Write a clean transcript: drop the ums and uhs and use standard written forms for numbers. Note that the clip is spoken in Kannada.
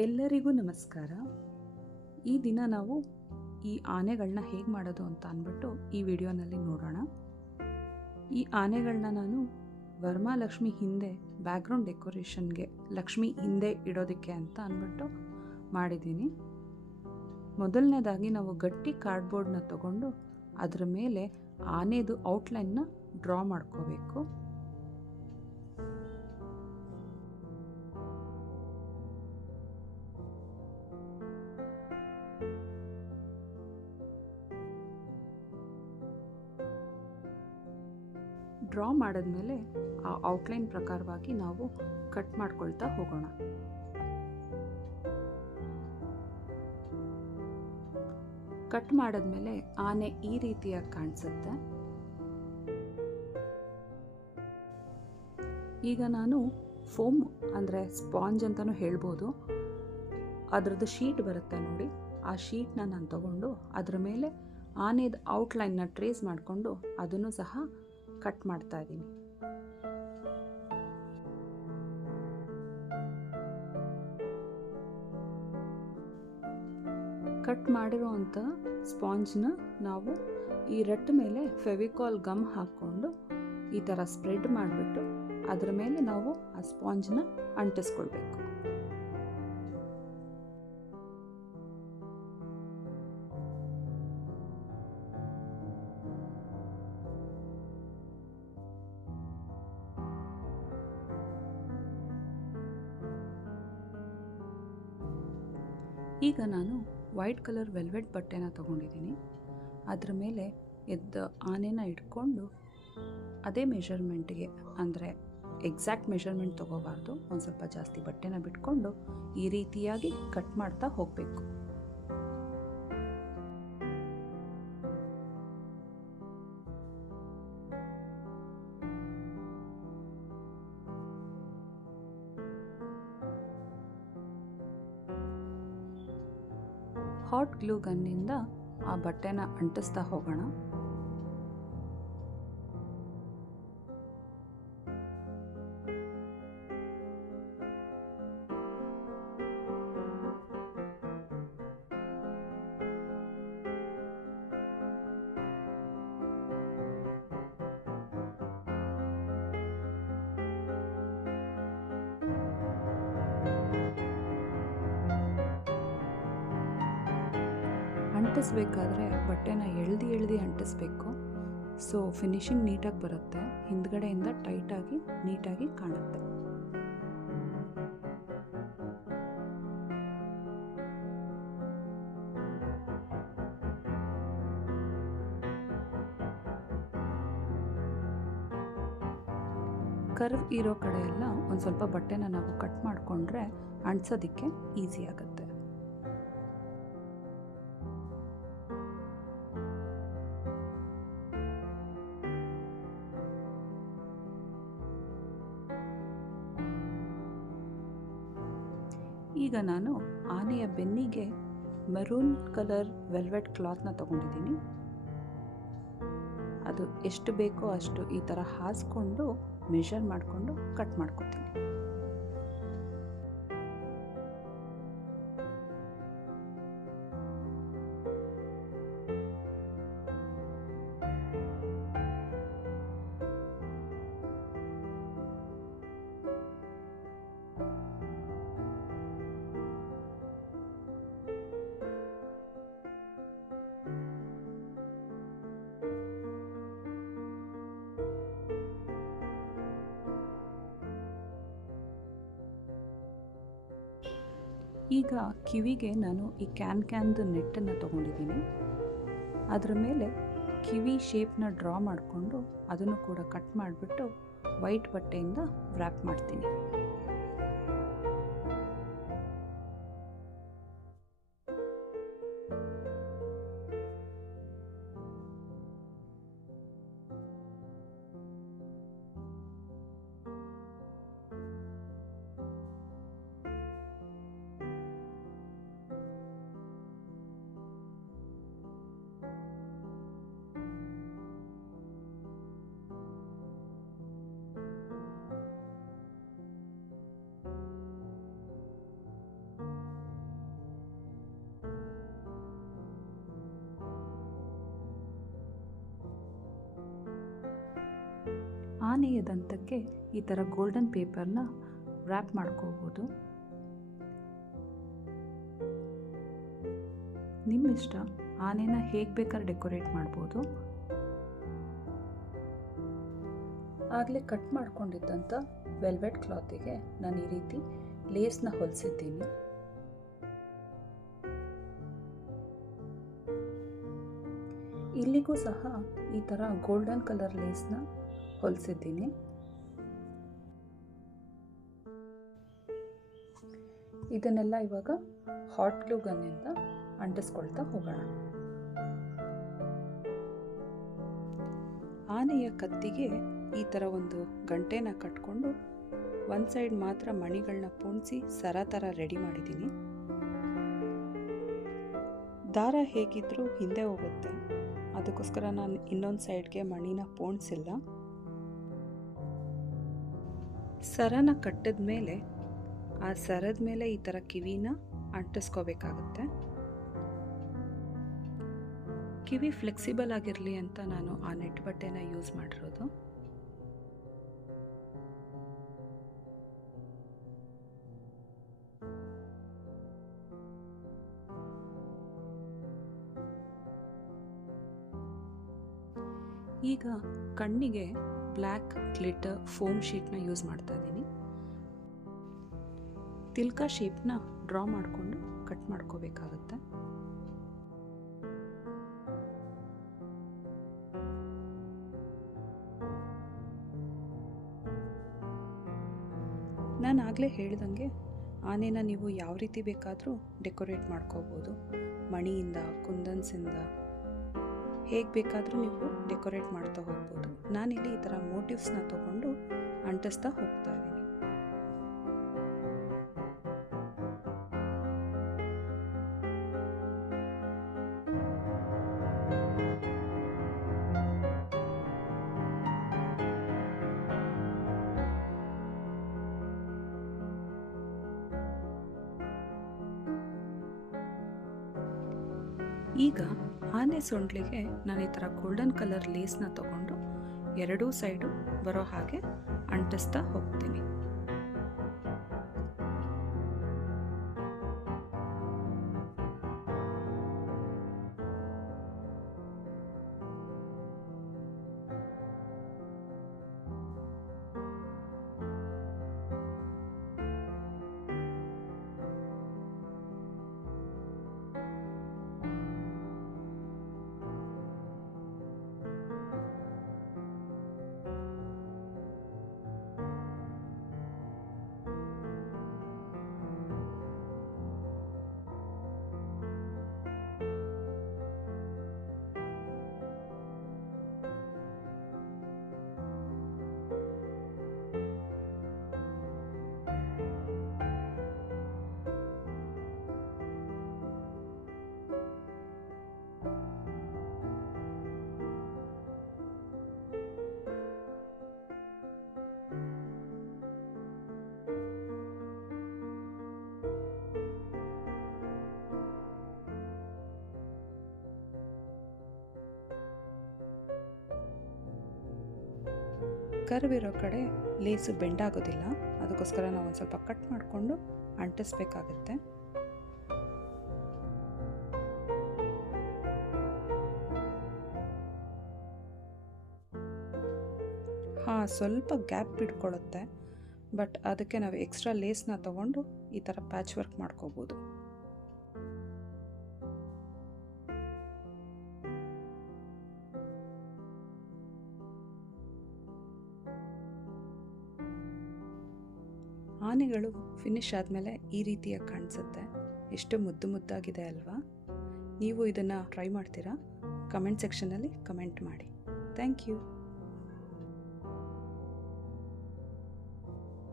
ಎಲ್ಲರಿಗೂ ನಮಸ್ಕಾರ. ಈ ದಿನ ನಾವು ಈ ಆನೆಗಳನ್ನ ಹೇಗೆ ಮಾಡೋದು ಅಂತ ಅಂದ್ಬಿಟ್ಟು ಈ ವಿಡಿಯೋನಲ್ಲಿ ನೋಡೋಣ. ಈ ಆನೆಗಳನ್ನ ನಾನು ವರಮಹಾಲಕ್ಷ್ಮಿ ಹಿಂದೆ ಬ್ಯಾಕ್ಗ್ರೌಂಡ್ ಡೆಕೋರೇಷನ್ಗೆ ಲಕ್ಷ್ಮಿ ಹಿಂದೆ ಇಡೋದಕ್ಕೆ ಅಂತ ಅಂದ್ಬಿಟ್ಟು ಮಾಡಿದ್ದೀನಿ. ಮೊದಲನೇದಾಗಿ ನಾವು ಗಟ್ಟಿ ಕಾರ್ಡ್ಬೋರ್ಡ್ನ ತಗೊಂಡು ಅದರ ಮೇಲೆ ಆನೆದು ಔಟ್ಲೈನ್ನ ಡ್ರಾ ಮಾಡ್ಕೋಬೇಕು. ಡ್ರಾ ಮಾಡಿದ್ಮೇಲೆ ಆ ಔಟ್ಲೈನ್ ಪ್ರಕಾರವಾಗಿ ನಾವು ಕಟ್ ಮಾಡ್ಕೊಳ್ತಾ ಹೋಗೋಣ. ಕಟ್ ಮಾಡಿದ್ಮೇಲೆ ಆನೆ ಈ ರೀತಿಯಾಗಿ ಕಾಣಿಸುತ್ತೆ. ಈಗ ನಾನು ಫೋಮ್ ಅಂದರೆ ಸ್ಪಾಂಜ್ ಅಂತಲೂ ಹೇಳ್ಬೋದು, ಅದರದ್ದು ಶೀಟ್ ಬರುತ್ತೆ ನೋಡಿ, ಆ ಶೀಟ್ನ ನಾನು ತಗೊಂಡು ಅದರ ಮೇಲೆ ಆನೆದ ಔಟ್ಲೈನ್ನ ಟ್ರೇಸ್ ಮಾಡಿಕೊಂಡು ಅದನ್ನು ಸಹ ಕಟ್ ಮಾಡ್ತಾ ಇದ್ದೀನಿ. ಕಟ್ ಮಾಡಿರೋವಂಥ ಸ್ಪಾಂಜ್ನ ನಾವು ಈ ರಟ್ ಮೇಲೆ ಫೆವಿಕಾಲ್ ಗಮ್ ಹಾಕ್ಕೊಂಡು ಈ ಥರ ಸ್ಪ್ರೆಡ್ ಮಾಡಿಬಿಟ್ಟು ಅದರ ಮೇಲೆ ನಾವು ಆ ಸ್ಪಾಂಜ್ನ ಅಂಟಿಸ್ಕೊಳ್ಬೇಕು. ಈಗ ನಾನು ವೈಟ್ ಕಲರ್ ವೆಲ್ವೆಟ್ ಬಟ್ಟೆನ ತೊಗೊಂಡಿದ್ದೀನಿ. ಅದರ ಮೇಲೆ ಎದ್ದು ಆನೆನ ಇಟ್ಕೊಂಡು ಅದೇ ಮೆಷರ್ಮೆಂಟ್ಗೆ, ಅಂದರೆ ಎಕ್ಸಾಕ್ಟ್ ಮೆಷರ್ಮೆಂಟ್ ತೊಗೋಬಾರ್ದು, ಒಂದು ಸ್ವಲ್ಪ ಜಾಸ್ತಿ ಬಟ್ಟೆನ ಬಿಟ್ಕೊಂಡು ಈ ರೀತಿಯಾಗಿ ಕಟ್ ಮಾಡ್ತಾ ಹೋಗಬೇಕು. ಹಾಟ್ ಗ್ಲೂ ಗನ್ನಿಂದ ಆ ಬಟ್ಟೆನ ಅಂಟಿಸ್ತಾ ಹೋಗೋಣ. ಅಂಟಿಸ್ಬೇಕಾದ್ರೆ ಬಟ್ಟೆನ ಎಳ್ದು ಅಂಟಿಸ್ಬೇಕು. ಸೊ ಫಿನಿಶಿಂಗ್ ನೀಟಾಗಿ ಬರುತ್ತೆ, ಹಿಂದ್ಗಡೆಯಿಂದ ಟೈಟಾಗಿ ನೀಟಾಗಿ ಕಾಣುತ್ತೆ. ಕರ್ವ್ ಇರೋ ಕಡೆ ಎಲ್ಲ ಒಂದು ಸ್ವಲ್ಪ ಬಟ್ಟೆನ ನಾವು ಕಟ್ ಮಾಡಿಕೊಂಡ್ರೆ ಅಂಟಿಸೋದಕ್ಕೆ ಈಸಿ ಆಗುತ್ತೆ. ಈಗ ನಾನು ಆನೆಯ ಬೆನ್ನಿಗೆ ಮೆರೂನ್ ಕಲರ್ ವೆಲ್ವೆಟ್ ಕ್ಲಾತ್ನ ತಗೊಂಡಿದ್ದೀನಿ. ಅದು ಎಷ್ಟು ಬೇಕೋ ಅಷ್ಟು ಈ ಥರ ಹಾಸ್ಕೊಂಡು ಮೆಷರ್ ಮಾಡಿಕೊಂಡು ಕಟ್ ಮಾಡ್ಕೊತೀನಿ. ಈಗ ಕಿವಿಗೆ ನಾನು ಈ ಕ್ಯಾನ್ದು ನೆಟ್ಟನ್ನು ತೊಗೊಂಡಿದ್ದೀನಿ. ಅದರ ಮೇಲೆ ಕಿವಿ ಶೇಪ್ನ ಡ್ರಾ ಮಾಡಿಕೊಂಡು ಅದನ್ನು ಕೂಡ ಕಟ್ ಮಾಡಿಬಿಟ್ಟು ವೈಟ್ ಬಟ್ಟೆಯಿಂದ ವ್ರ್ಯಾಪ್ ಮಾಡ್ತೀನಿ. ಆನೆಯ ದಂತಕ್ಕೆ ಈ ಥರ ಗೋಲ್ಡನ್ ಪೇಪರ್ನ ವ್ರ್ಯಾಪ್ ಮಾಡ್ಕೋಬೋದು. ನಿಮ್ಮಿಷ್ಟ, ಆನೆನ ಹೇಗೆ ಬೇಕಾದ್ರೆ ಡೆಕೋರೇಟ್ ಮಾಡ್ಬೋದು. ಆಗಲೇ ಕಟ್ ಮಾಡ್ಕೊಂಡಿದ್ದಂಥ ವೆಲ್ವೆಟ್ ಕ್ಲಾತಿಗೆ ನಾನು ಈ ರೀತಿ ಲೇಸ್ನ ಹೊಲಿಸಿದ್ದೀನಿ. ಇಲ್ಲಿಗೂ ಸಹ ಈ ಥರ ಗೋಲ್ಡನ್ ಕಲರ್ ಲೇಸ್ನ ಹೊಲಿಸಿದ್ದೀನಿ. ಇದನ್ನೆಲ್ಲ ಇವಾಗ ಹಾಟ್ ಗ್ಲೂ ಗನ್ನಿಂದ ಅಂಟಿಸ್ಕೊಳ್ತಾ ಹೋಗೋಣ. ಆನೆಯ ಕತ್ತಿಗೆ ಈ ಥರ ಒಂದು ಗಂಟೆನ ಕಟ್ಕೊಂಡು ಒಂದು ಸೈಡ್ ಮಾತ್ರ ಮಣಿಗಳನ್ನ ಪೋಣಿಸಿ ಸರ ಥರ ರೆಡಿ ಮಾಡಿದ್ದೀನಿ. ದಾರ ಹೇಗಿದ್ರೂ ಹಿಂದೆ ಹೋಗುತ್ತೆ, ಅದಕ್ಕೋಸ್ಕರ ನಾನು ಇನ್ನೊಂದು ಸೈಡ್ಗೆ ಮಣಿನ ಪೋಣಿಸಿಲ್ಲ. ಸರನ ಕಟ್ಟಿದ ಮೇಲೆ ಆ ಸರದ ಮೇಲೆ ಈ ಥರ ಕಿವಿನ ಅಂಟಿಸ್ಕೋಬೇಕಾಗುತ್ತೆ. ಕಿವಿ ಫ್ಲೆಕ್ಸಿಬಲ್ ಆಗಿರಲಿ ಅಂತ ನಾನು ಆ ನೆಟ್ ಬಟ್ಟೆನ ಯೂಸ್ ಮಾಡಿರೋದು. ಈಗ ಕಣ್ಣಿಗೆ ಬ್ಲ್ಯಾಕ್ ಗ್ಲಿಟರ್ ಫೋಮ್ ಶೀಟ್ನ ಯೂಸ್ ಮಾಡ್ತಾ ಇದ್ದೀನಿ. ತಿಲ್ಕ ಶೇಪ್ನ ಡ್ರಾ ಮಾಡಿಕೊಂಡು ಕಟ್ ಮಾಡ್ಕೋಬೇಕಾಗತ್ತೆ. ನಾನು ಆಗಲೇ ಹೇಳ್ದಂಗೆ ಆನೆನ ನೀವು ಯಾವ ರೀತಿ ಬೇಕಾದರೂ ಡೆಕೋರೇಟ್ ಮಾಡ್ಕೋಬೋದು. ಮಣಿಯಿಂದ, ಕುಂದನ್ಸಿಂದ ಹೇಗೆ ಬೇಕಾದರೂ ನೀವು ಡೆಕೋರೇಟ್ ಮಾಡ್ತಾ ಹೋಗ್ಬೋದು. ನಾನಿಲ್ಲಿ ಈ ಥರ ಮೋಟಿವ್ಸ್ನ ತೊಗೊಂಡು ಅಂಟಿಸ್ತಾ ಹೋಗ್ತಾ ಇದ್ದೀನಿ. ಈಗ ಆನೆ ಸೊಂಡ್ಲಿಗೆ ನಾನು ಈ ಥರ ಗೋಲ್ಡನ್ ಕಲರ್ ಲೇಸ್ನ ತಗೊಂಡು ಎರಡೂ ಸೈಡು ಬರೋ ಹಾಗೆ ಅಂಟಿಸ್ತಾ ಹೋಗ್ತೀನಿ. ಕರ್ವ್ ಇರೋ ಕಡೆ ಲೇಸು ಬೆಂಡಾಗೋದಿಲ್ಲ, ಅದಕ್ಕೋಸ್ಕರ ನಾವು ಒಂದು ಸ್ವಲ್ಪ ಕಟ್ ಮಾಡಿಕೊಂಡು ಅಂಟಿಸ್ಬೇಕಾಗತ್ತೆ. ಸ್ವಲ್ಪ ಗ್ಯಾಪ್ ಬಿಟ್ಕೊಳ್ಳುತ್ತೆ, ಬಟ್ ಅದಕ್ಕೆ ನಾವು ಎಕ್ಸ್ಟ್ರಾ ಲೇಸ್ನ ತಗೊಂಡು ಈ ಥರ ಪ್ಯಾಚ್ ವರ್ಕ್ ಮಾಡ್ಕೋಬೋದು. ಆನೆಗಳು ಫಿನಿಶ್ ಆದಮೇಲೆ ಈ ರೀತಿಯಾಗಿ ಕಾಣಿಸುತ್ತೆ. ಎಷ್ಟು ಮುದ್ದು ಮುದ್ದಾಗಿದೆ ಅಲ್ವಾ? ನೀವು ಇದನ್ನು ಟ್ರೈ ಮಾಡ್ತೀರಾ? ಕಮೆಂಟ್ ಸೆಕ್ಷನಲ್ಲಿ ಕಮೆಂಟ್ ಮಾಡಿ. Thank you.